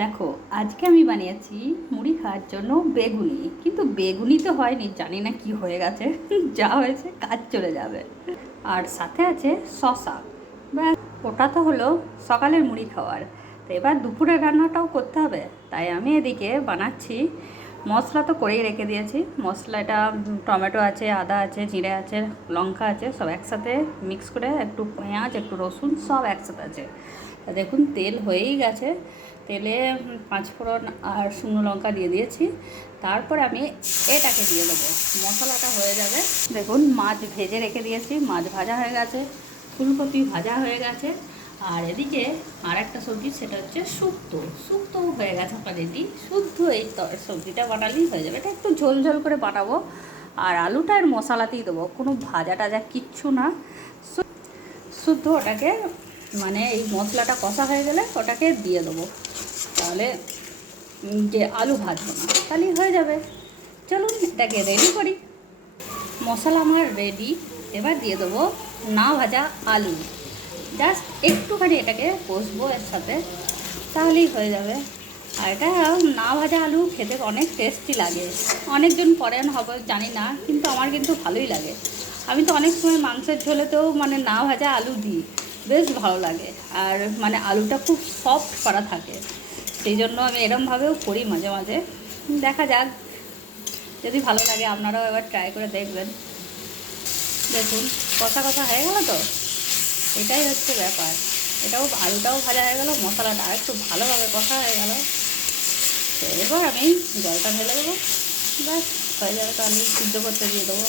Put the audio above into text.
দেখো, আজকে আমি বানিয়েছি মুড়ি খাওয়ার জন্য বেগুনি। কিন্তু বেগুনি তো হয়নি, জানি না কি হয়ে গেছে। যা হয়েছে কাজ চলে যাবে। আর সাথে আছে শশা। ব্যাস, ওটা তো হলো সকালের মুড়ি খাওয়ার। তো এবার দুপুরের রান্নাটাও করতে হবে। তাই আমি এদিকে বানাচ্ছি। মশলা তো করেই রেখে দিয়েছি। মশলাটা টমেটো আছে, আদা আছে, জিরে আছে, লঙ্কা আছে, সব একসাথে মিক্স করে, একটু পেঁয়াজ, একটু রসুন, সব একসাথে আছে। তা দেখুন, তেল হয়েই গেছে। তেলে পাঁচফোড়ন আর শুকনো লঙ্কা দিয়ে দিয়েছি। তারপরে আমি এটাকে দিয়ে দেবো। মশলাটা হয়ে যাবে। দেখুন, মাছ ভেজে রেখে দিয়েছি, মাছ ভাজা হয়ে গেছে, ফুলকপি ভাজা হয়ে গেছে। আর এদিকে আর একটা সবজি, সেটা হচ্ছে শুক্তো। শুক্তোও হয়ে গেছে অলরেডি। শুদ্ধ এই সবজিটা বানালেই হয়ে যাবে। এটা একটু ঝোল ঝোল করে বানাবো। আর আলুটা এর মশলাতেই দেবো, কোনো ভাজা টাজা কিচ্ছু না। শুদ্ধ ওটাকে, মানে এই মশলাটা কষা হয়ে গেলে ওটাকে দিয়ে দেবো। তাহলে যে আলু ভাজবো না, তাহলেই হয়ে যাবে। চলুন এটাকে রেডি করি। মশলা আমার রেডি। এবার দিয়ে দেবো না ভাজা আলু। জাস্ট একটুখানি এটাকে কষবো এর সাথে, তাহলেই হয়ে যাবে। আর এটা না ভাজা আলু খেতে অনেক টেস্টি লাগে। অনেকজন করেন হবে জানি না, কিন্তু আমার কিন্তু ভালোই লাগে। আমি তো অনেক সময় মাংসের ঝোলেতেও মানে না ভাজা আলু দিই, বেশ ভালো লাগে। আর মানে আলুটা খুব সফট করা থাকে, সেই জন্য আমি এরমভাবেও করি মাঝে মাঝে। দেখা যাক, যদি ভালো লাগে আপনারাও এবার ট্রাই করে দেখবেন। দেখুন, কষা কষা হয়ে গেল তো, এটাই হচ্ছে ব্যাপার। এটাও আলুটাও ভাজা হয়ে গেল, মশলাটা একটু ভালোভাবে কষা হয়ে গেল। তো এবার আমি জলটা ঢেলে দেবো। ব্যাস হয়ে যাবে, তাহলে সিদ্ধ করতে দিয়ে দেবো।